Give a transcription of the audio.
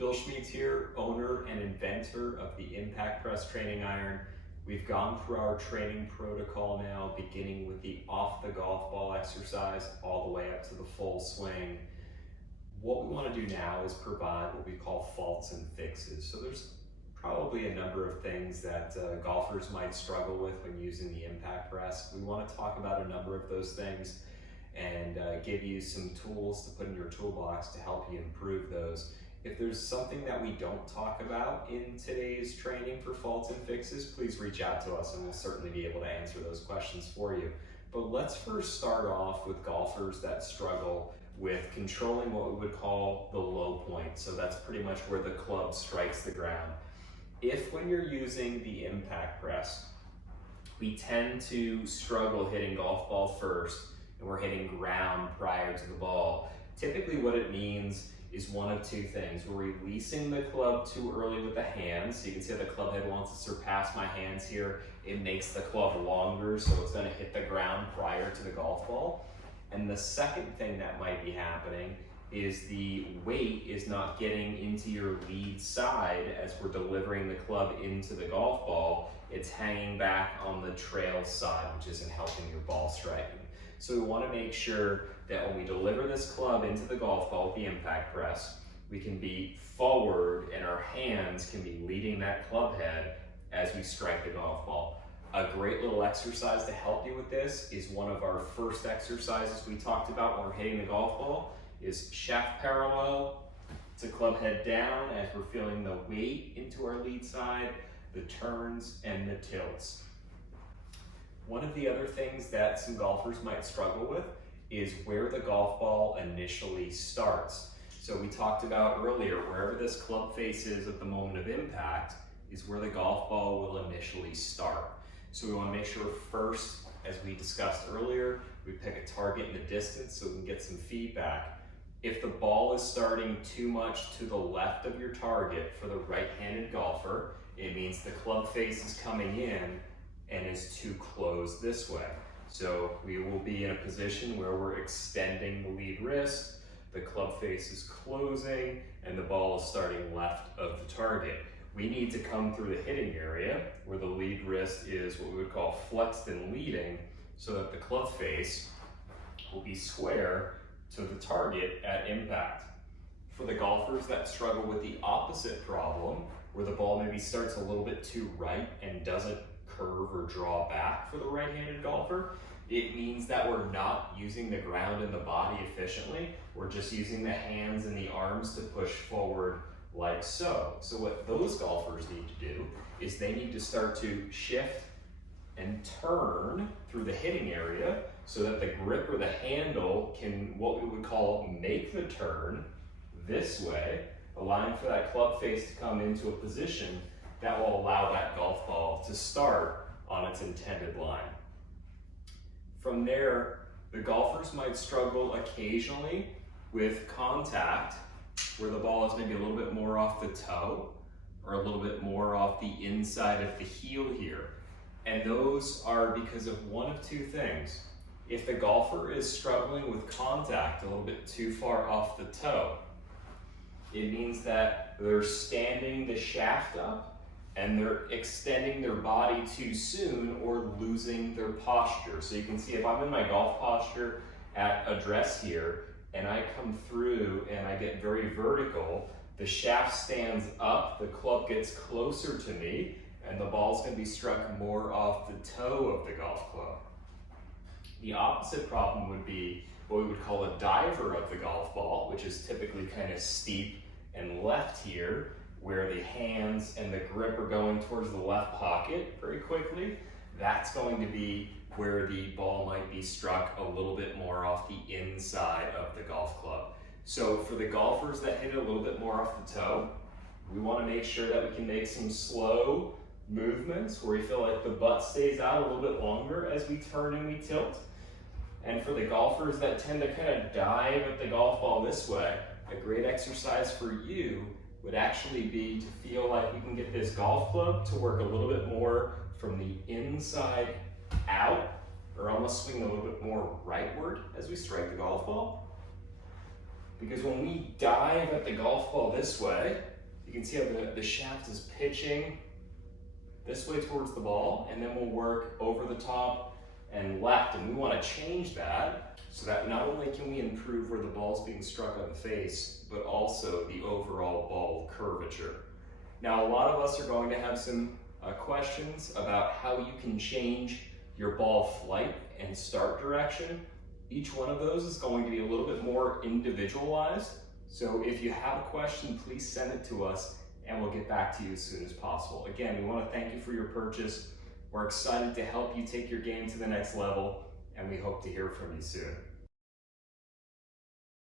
Bill Schmedes here, owner and inventor of the Impact Press Training Iron. We've gone through our training protocol now, beginning with the off the golf ball exercise all the way up to the full swing. What we want to do now is provide what we call faults and fixes. So there's probably a number of things that golfers might struggle with when using the Impact Press. We want to talk about a number of those things and give you some tools to put in your toolbox to help you improve those. If there's something that we don't talk about in today's training for faults and fixes, please reach out to us and we'll certainly be able to answer those questions for you. But let's first start off with golfers that struggle with controlling what we would call the low point. So that's pretty much where the club strikes the ground. If when you're using the Impact Press, we tend to struggle hitting golf ball first and we're hitting ground prior to the ball, typically what it means is one of two things. We're releasing the club too early with the hands. So you can see how the club head wants to surpass my hands here. It makes the club longer, so it's going to hit the ground prior to the golf ball. And the second thing that might be happening is the weight is not getting into your lead side as we're delivering the club into the golf ball. It's hanging back on the trail side, which isn't helping your ball striking. So we want to make sure that when we deliver this club into the golf ball with the Impact Press, we can be forward and our hands can be leading that club head as we strike the golf ball. A great little exercise to help you with this is one of our first exercises we talked about when we're hitting the golf ball is shaft parallel to club head down as we're feeling the weight into our lead side, the turns and the tilts. One of the other things that some golfers might struggle with is where the golf ball initially starts. So we talked about earlier, wherever this club face is at the moment of impact is where the golf ball will initially start. So we want to make sure first, as we discussed earlier, we pick a target in the distance so we can get some feedback. If the ball is starting too much to the left of your target for the right-handed golfer, it means the club face is coming in and is too close this way. So we will be in a position where we're extending the lead wrist, the club face is closing, and the ball is starting left of the target. We need to come through the hitting area where the lead wrist is what we would call flexed and leading so that the club face will be square to the target at impact. For the golfers that struggle with the opposite problem, where the ball maybe starts a little bit too right and doesn't curve or draw back for the right-handed golfer, it means that we're not using the ground and the body efficiently. We're just using the hands and the arms to push forward like so. So what those golfers need to do is they need to start to shift and turn through the hitting area so that the grip or the handle can, what we would call, make the turn this way, allowing for that club face to come into a position that will allow that golf ball to start on its intended line. From there, the golfers might struggle occasionally with contact where the ball is maybe a little bit more off the toe or a little bit more off the inside of the heel here. And those are because of one of two things. If the golfer is struggling with contact a little bit too far off the toe, it means that they're standing the shaft up and they're extending their body too soon or losing their posture. So you can see if I'm in my golf posture at address here and I come through and I get very vertical, the shaft stands up, the club gets closer to me, and the ball's going to be struck more off the toe of the golf club. The opposite problem would be what we would call a diver of the golf ball, which is typically kind of steep and left here, where the hands and the grip are going towards the left pocket very quickly. That's going to be where the ball might be struck a little bit more off the inside of the golf club. So for the golfers that hit it a little bit more off the toe, we want to make sure that we can make some slow movements where we feel like the butt stays out a little bit longer as we turn and we tilt. And for the golfers that tend to kind of dive at the golf ball this way, a great exercise for you would actually be to feel like we can get this golf club to work a little bit more from the inside out, or almost swing a little bit more rightward as we strike the golf ball. because when we dive at the golf ball this way, you can see how the shaft is pitching this way towards the ball, and then we'll work over the top and left, and we want to change that so that not only can we improve where the ball's being struck on the face, but also the overall ball curvature. Now, a lot of us are going to have some questions about how you can change your ball flight and start direction. Each one of those is going to be a little bit more individualized. So if you have a question, please send it to us and we'll get back to you as soon as possible. Again, we want to thank you for your purchase. We're excited to help you take your game to the next level, and we hope to hear from you soon.